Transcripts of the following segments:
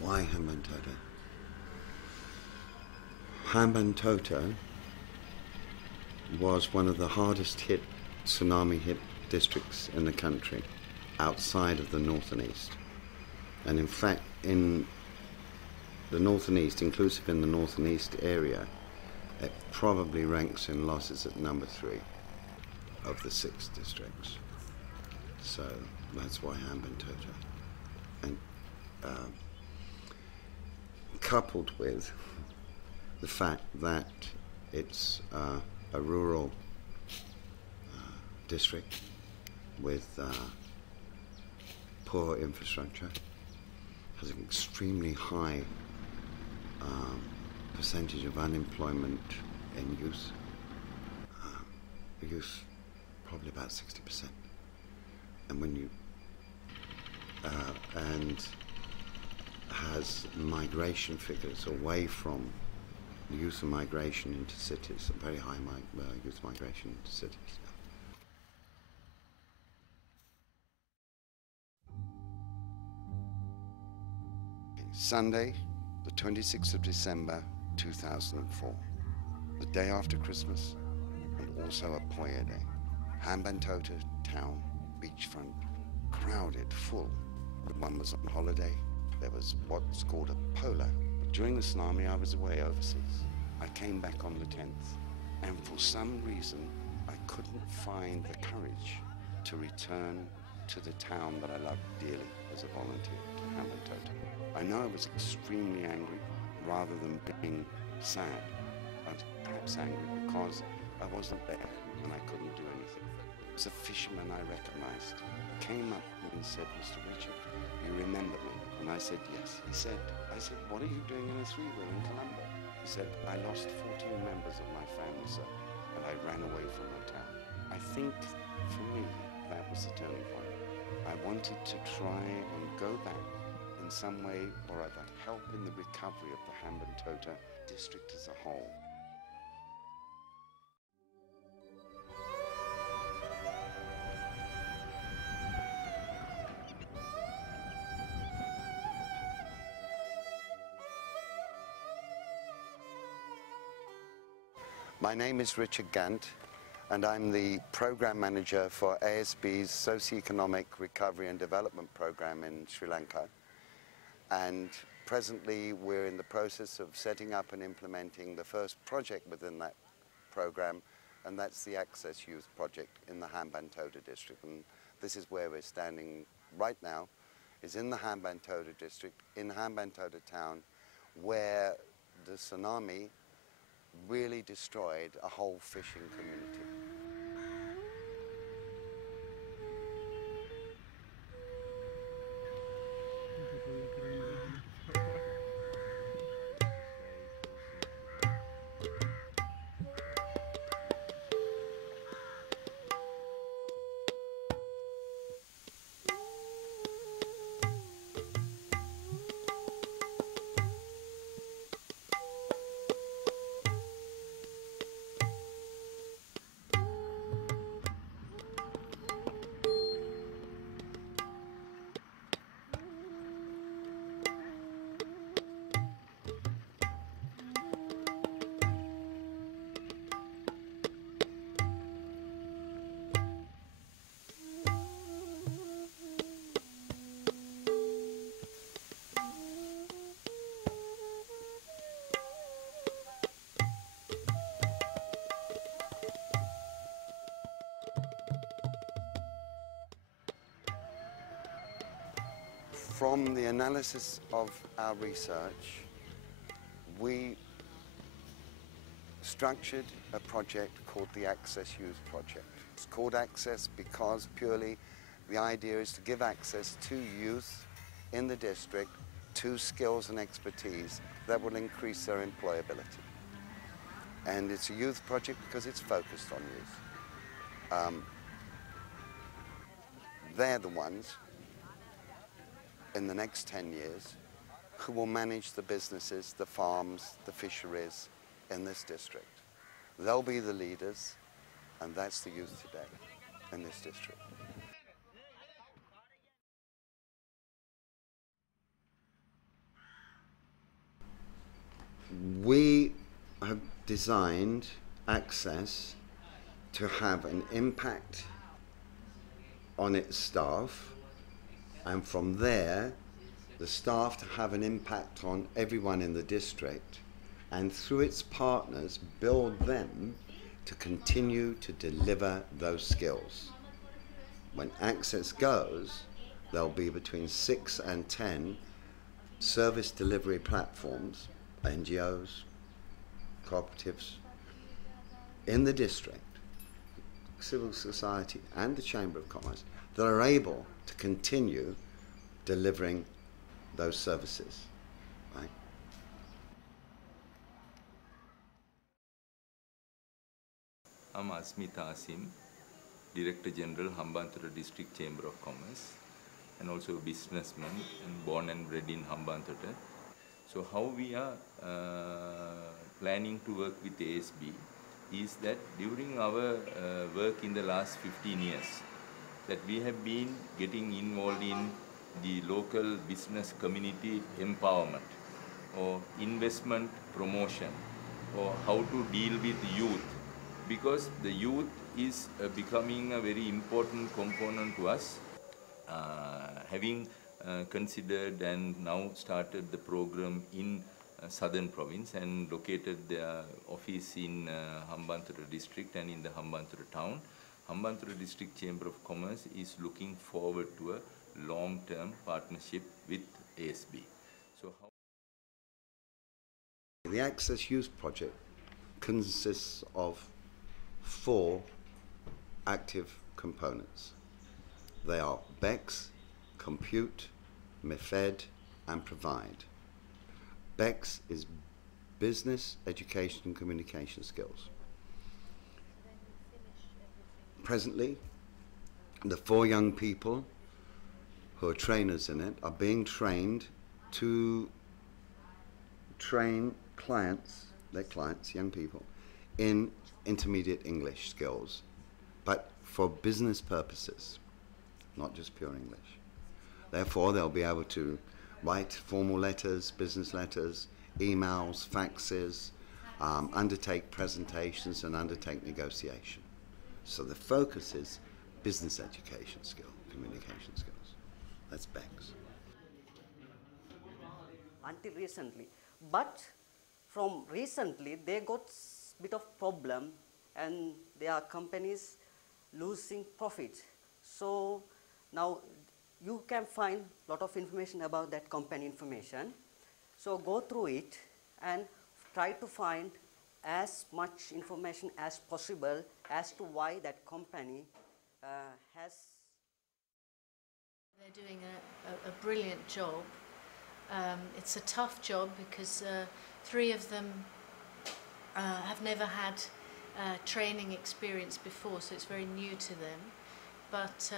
Why Hambantota? Hambantota was one of the hardest hit, tsunami hit districts in the country, outside of the north and east. And in fact, in the north and east, inclusive in the north and east area, it probably ranks in losses at number 3 of the 6 districts. So that's why Hambantota. And coupled with the fact that it's a rural district with poor infrastructure, has an extremely high percentage of unemployment in youth. Youth, probably about 60%. And when you and has migration figures away from youth and migration into cities, a very high youth migration into cities. Sunday, the 26th of December, 2004, the day after Christmas, and also a Poya Day. Hambantota town, beachfront, crowded, full. One was on holiday. There was what's called a polar. But during the tsunami, I was away overseas. I came back on the 10th, and for some reason, I couldn't find the courage to return to the town that I loved dearly as a volunteer, to Hambantota. I know I was extremely angry, rather than being sad. I was perhaps angry because I wasn't there and I couldn't do anything. It was a fisherman I recognized. He came up and said, "Mr. Richard, you remember me?" And I said, "Yes." I said, "What are you doing in a 3-wheel in Colombo?" He said, "I lost 14 members of my family, sir, and I ran away from my town." I think, for me, that was the turning point. I wanted to try and go back in some way or other, help in the recovery of the Hambantota district as a whole. My name is Richard Gant, and I'm the Program Manager for ASB's Socioeconomic Recovery and Development Program in Sri Lanka. And presently we're in the process of setting up and implementing the first project within that program, and that's the Access Youth Project in the Hambantota district. And this is where we're standing right now, is in the Hambantota district, in Hambantota town, where the tsunami really destroyed a whole fishing community. From the analysis of our research, we structured a project called the Access Youth Project. It's called Access because purely the idea is to give access to youth in the district to skills and expertise that will increase their employability. And it's a youth project because it's focused on youth. They're the ones in the next 10 years who will manage the businesses, the farms, the fisheries in this district. They'll be the leaders, and that's the youth today. in this district. We have designed Access to have an impact on its staff, and from there the staff to have an impact on everyone in the district, and through its partners build them to continue to deliver those skills. When Access goes, there'll be between 6 and 10 service delivery platforms, NGOs, cooperatives in the district, civil society and the Chamber of Commerce that are able to continue delivering those services. Right? I'm Asmita Asim, Director General, Hambantota District Chamber of Commerce, and also a businessman and born and bred in Hambantota. So how we are planning to work with ASB is that during our work in the last 15 years, that we have been getting involved in the local business community empowerment or investment promotion or how to deal with youth, because the youth is becoming a very important component to us. Having considered and now started the program in Southern Province and located their office in Hambantota District and in the Hambantota town, Hambantota District Chamber of Commerce is looking forward to a long-term partnership with ASB. So The Access Youth Project consists of 4 active components. They are BEX, Compute, MIFED, and Provide. BEX is Business, Education and Communication Skills. Presently, the 4 young people who are trainers in it are being trained to train clients, their clients, young people, in intermediate English skills, but for business purposes, not just pure English. Therefore, they'll be able to write formal letters, business letters, emails, faxes, undertake presentations and undertake negotiation. So the focus is business education skill, communication skills. That's BEX. Until recently, but from recently they got bit of problem and there are companies losing profit. So now you can find a lot of information about that company information. So go through it and try to find as much information as possible as to why that company has. They're doing a brilliant job. It's a tough job because 3 of them have never had training experience before, so it's very new to them. But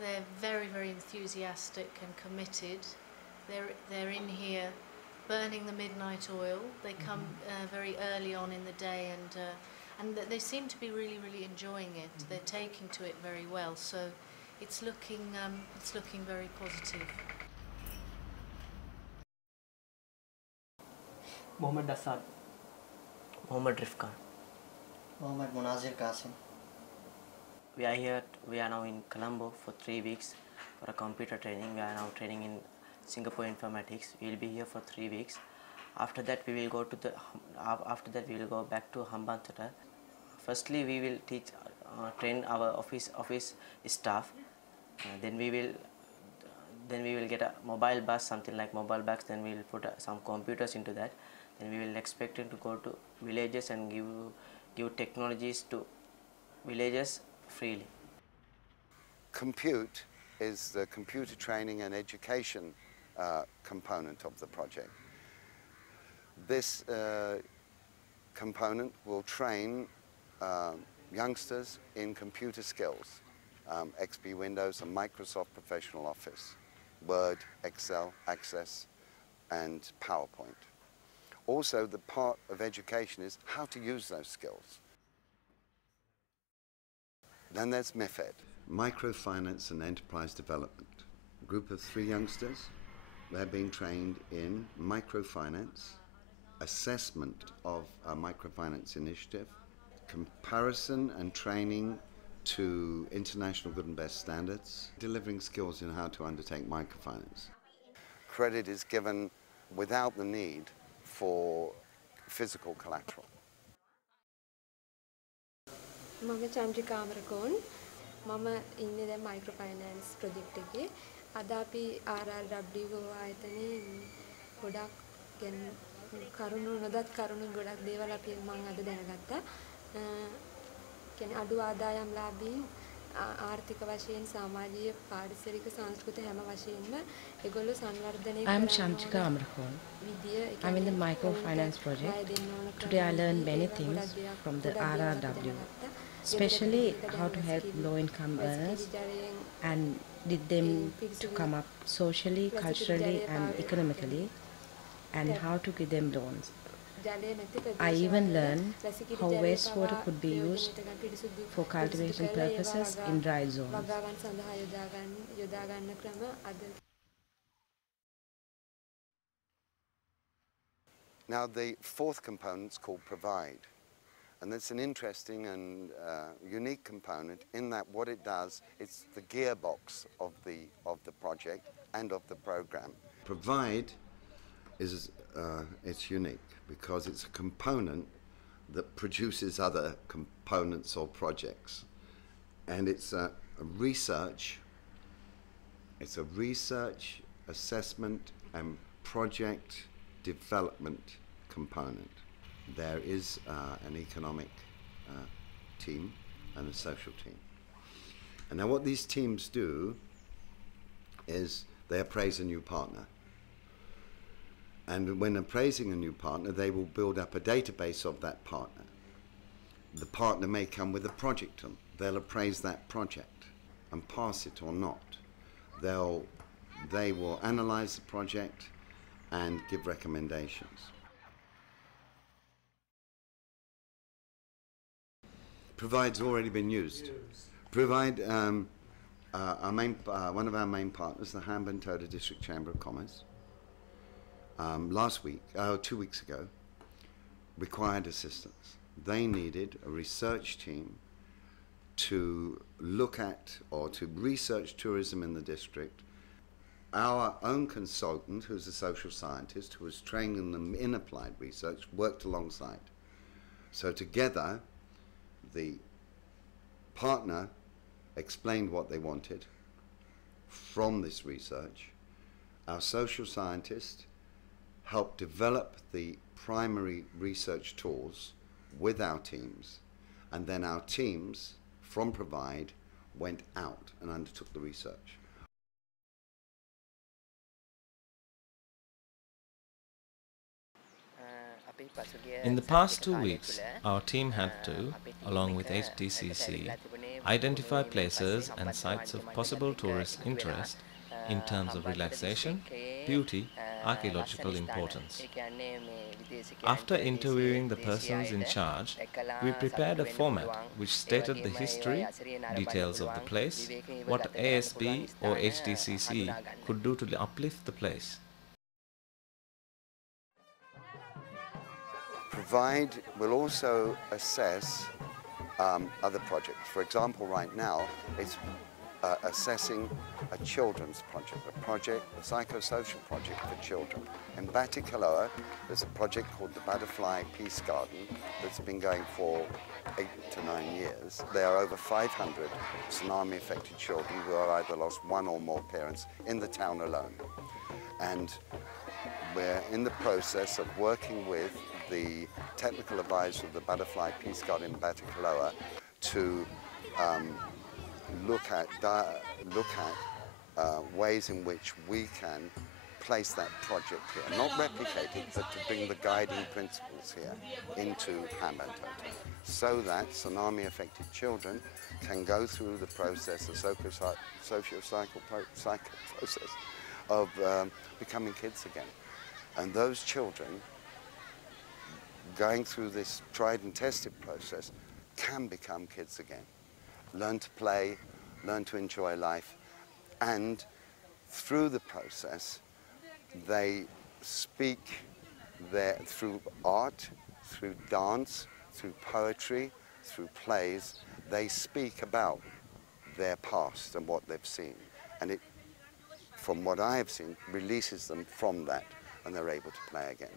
they're very, very enthusiastic and committed. They're in here burning the midnight oil. They come very early on in the day, and they seem to be really, really enjoying it. They're taking to it very well. So it's looking very positive. Mohammed Assad. Mohammed Rifkan. Mohammed Munazir Qasim. We are now in Colombo for 3 weeks for a computer training. We are now training in Singapore Informatics. We will be here for 3 weeks. After that, we will go back to Hambantota. Firstly, we will train our office staff. Then we will get a mobile bus, something like mobile bags. Then we will put some computers into that. Then we will expect to go to villages and give technologies to villages freely. Compute is the computer training and education component of the project. This component will train youngsters in computer skills, XP Windows and Microsoft Professional Office, Word, Excel, Access, and PowerPoint. Also, the part of education is how to use those skills. Then there's MIFED, Microfinance and Enterprise Development. A group of 3 youngsters. They're being trained in microfinance, assessment of a microfinance initiative, comparison and training to international good and best standards, delivering skills in how to undertake microfinance. Credit is given without the need for physical collateral. මම චන්ද්‍රිකා අමරකෝන් මම ඉන්නේ දැන් micro finance project එකේ අද අපි RRW ආයතනයේ ගොඩක් කරුණු නොදත් කරුණු ගොඩක් දේවල් අපි මම අද දැනගත්තා. කියන්නේ අඩු ආදායම්ලාභී ආර්ථික වශයෙන් සමාජීය පාරිසරික සංස්කෘතික හැම වශයෙන්ම ඒගොල්ලෝ සංවර්ධනය කරනවා. I'm Chantika Amrakon. I'm in the microfinance project. Today I learned many things from the RRW, especially how to help low-income earners and lead them to come up socially, culturally and economically, and how to give them loans. I even learned how wastewater could be used for cultivation purposes in dry zones. Now the 4th component is called Provide, and it's an interesting and unique component in that what it does, it's the gearbox of the project and of the program. Provide is it's unique because it's a component that produces other components or projects, and it's a research assessment and project development component. There is an economic team and a social team. And now what these teams do is they appraise a new partner. And when appraising a new partner, they will build up a database of that partner. The partner may come with a project to them. They'll appraise that project and pass it or not. They will analyze the project and give recommendations. Provide's already been used. Provide, one of our main partners, the Hambantota District Chamber of Commerce, last week, 2 weeks ago, required assistance. They needed a research team to look at or to research tourism in the district. Our own consultant, who's a social scientist, who was training them in applied research, worked alongside. So together, the partner explained what they wanted from this research. Our social scientist helped develop the primary research tools with our teams, and then our teams from Provide went out and undertook the research. In the past 2 weeks, our team had to, along with HDCC, identify places and sites of possible tourist interest in terms of relaxation, beauty, archaeological importance. After interviewing the persons in charge, we prepared a format which stated the history, details of the place, what ASB or HDCC could do to uplift the place. Provide will also assess other projects. For example, right now, it's assessing a children's project, a psychosocial project for children. In Batticaloa, there's a project called the Butterfly Peace Garden that's been going for 8 to 9 years. There are over 500 tsunami-affected children who have either lost one or more parents in the town alone. And we're in the process of working with the technical advisor of the Butterfly Peace Garden in Batticaloa to look at ways in which we can place that project here, not replicate it, but to bring the guiding principles here into Hambantota, so that tsunami-affected children can go through the process, the socio-psycho process of becoming kids again. And those children, going through this tried and tested process, can become kids again. learn to play, learn to enjoy life, and through the process, they speak through art, through dance, through poetry, through plays, they speak about their past and what they've seen. And it, from what I have seen, releases them from that and they're able to play again.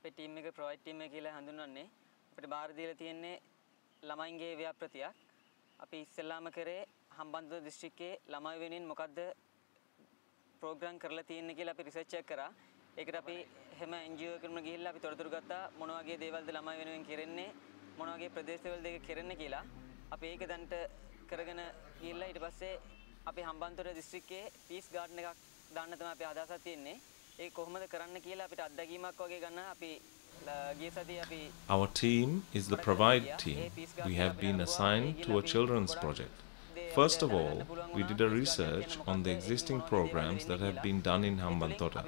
අපේ team එක provide team එක කියලා හඳුන්වන්නේ අපිට බාර දීලා තියෙන්නේ ළමයින්ගේ ව්‍යාපෘතියක්. අපි ඉස්සෙල්ලාම කරේ හම්බන්තොට දිස්ත්‍රික්කයේ ළමයි වෙනුවෙන් මොකද්ද ප්‍රෝග්‍රෑම් කරලා තියෙන්නේ කියලා අපි රිසර්ච් එක කරා. ඒකට අපි හැම NGO එකකම ගිහිල්ලා අපි තොරතුරු ගත්තා මොන වගේ දේවල්ද ළමයි වෙනුවෙන් කරන්නේ මොන වගේ ප්‍රදේශවලද ඒක කරන්නේ කියලා. අපි ඒක දැන්ට කරගෙන ගිහිල්ලා ඊට පස්සේ අපි හම්බන්තොට දිස්ත්‍රික්කයේ පීස් ගාඩන් එකක් දාන්න තමයි අපි අදහසක් තියෙන්නේ. Our team is the Provide team. We have been assigned to a children's project. First of all, we did a research on the existing programs that have been done in Hambantota.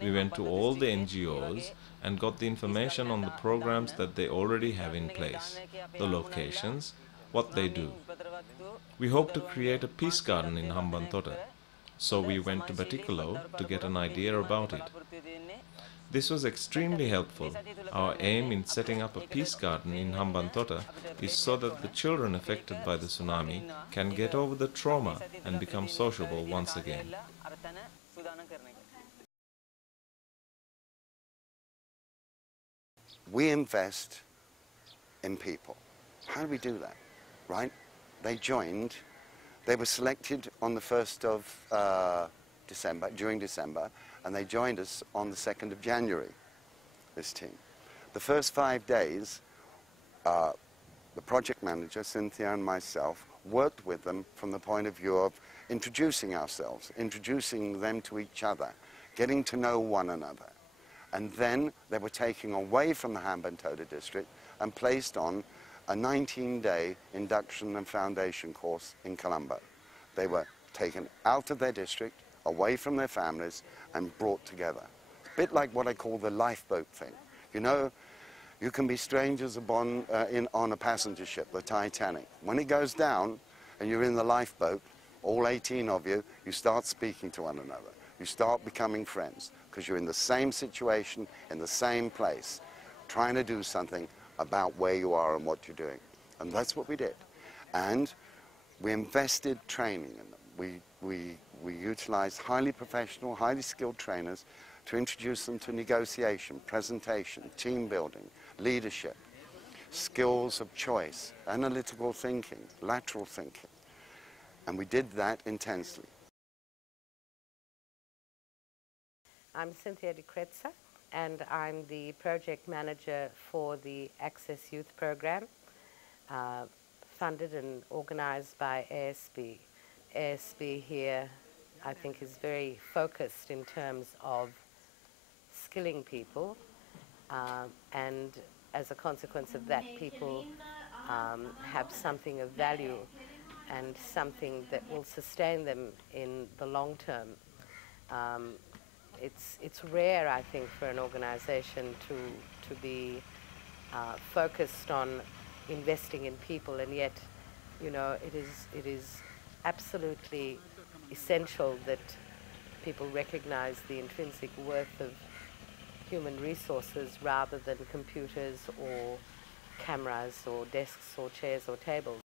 We went to all the NGOs and got the information on the programs that they already have in place, the locations, what they do. We hope to create a peace garden in Hambantota. So we went to Batticaloa to get an idea about it. This was extremely helpful. Our aim in setting up a peace garden in Hambantota is so that the children affected by the tsunami can get over the trauma and become sociable once again. We invest in people. How do we do that? Right? They joined. They were selected on the 1st of December, during December, and they joined us on the 2nd of January, this team. The first 5 days, the project manager, Cynthia, and myself worked with them from the point of view of introducing ourselves, introducing them to each other, getting to know one another. And then they were taken away from the Hambantota district and placed on a 19-day induction and foundation course in Colombo. They were taken out of their district, away from their families, and brought together. A bit like what I call the lifeboat thing. You know, you can be strangers on a passenger ship, the Titanic. When it goes down and you're in the lifeboat, all 18 of you, you start speaking to one another. You start becoming friends because you're in the same situation, in the same place, trying to do something about where you are and what you're doing. And that's what we did. And we invested training in them. We utilized highly professional, highly skilled trainers to introduce them to negotiation, presentation, team building, leadership, skills of choice, analytical thinking, lateral thinking. And we did that intensely. I'm Cynthia De Kretzer, and I'm the project manager for the Access Youth Program, funded and organized by ASB. ASB here, I think, is very focused in terms of skilling people, and as a consequence of that, people have something of value and something that will sustain them in the long term. It's rare, I think, for an organization to be focused on investing in people, and yet, you know, it is absolutely essential that people recognize the intrinsic worth of human resources rather than computers or cameras or desks or chairs or tables.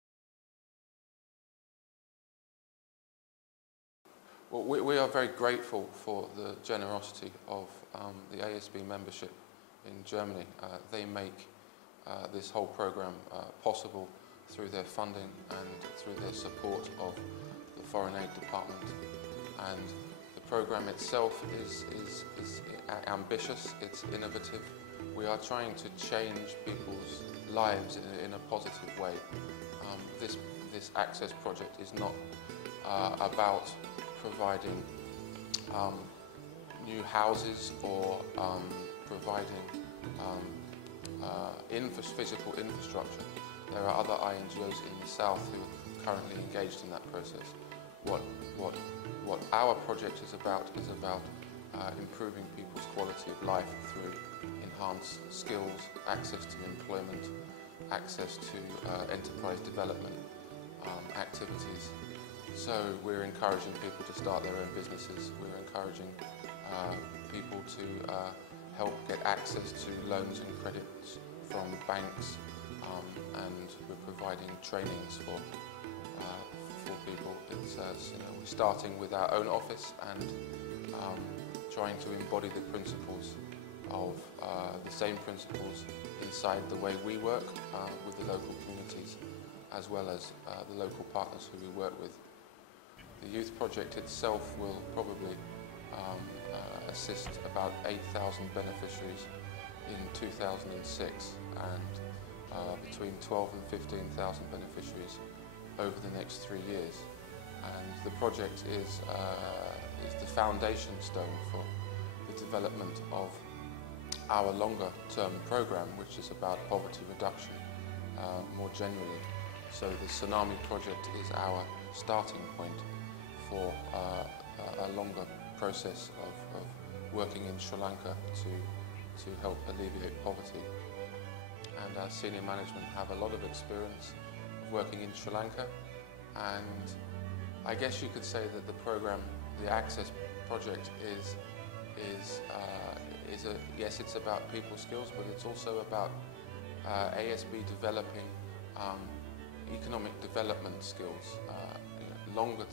Well, we are very grateful for the generosity of the ASB membership in Germany. They make this whole program possible through their funding and through their support of the Foreign Aid Department. And the program itself is ambitious, it's innovative. We are trying to change people's lives in a positive way. This Access project is not about providing new houses or providing physical infrastructure. There are other INGOs in the south who are currently engaged in that process. What our project is about improving people's quality of life through enhance skills, access to employment, access to enterprise development activities. So we're encouraging people to start their own businesses. We're encouraging people to help get access to loans and credits from banks, and we're providing trainings for people. It's we're starting with our own office and trying to embody the principles of the same principles inside the way we work with the local communities, as well as the local partners who we work with. The youth project itself will probably assist about 8,000 beneficiaries in 2006 and between 12 and 15,000 beneficiaries over the next 3 years. And the project is the foundation stone for the development of our longer term program, which is about poverty reduction more generally. So the Tsunami project is our starting point for a longer process of working in Sri Lanka to help alleviate poverty. And our senior management have a lot of experience of working in Sri Lanka, and I guess you could say that the program, the Access project, yes, it's about people skills, but it's also about ASB developing economic development skills, longer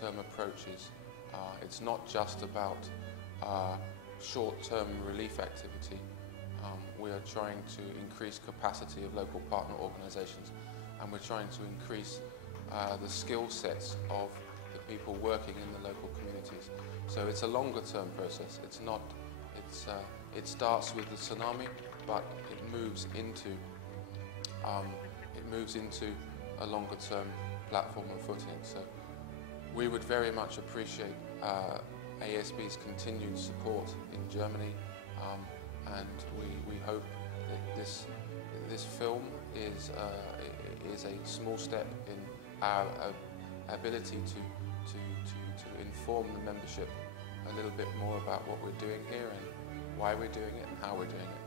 term approaches. It's not just about short-term relief activity. We are trying to increase capacity of local partner organisations, and we're trying to increase the skill sets of the people working in the local communities. So it's a longer-term process. It's not. It starts with the Tsunami, but it moves into a longer-term platform and footing. So we would very much appreciate ASB's continued support in Germany, and we hope that this film is a small step in our ability to inform the membership a little bit more about what we're doing here and why we're doing it and how we're doing it.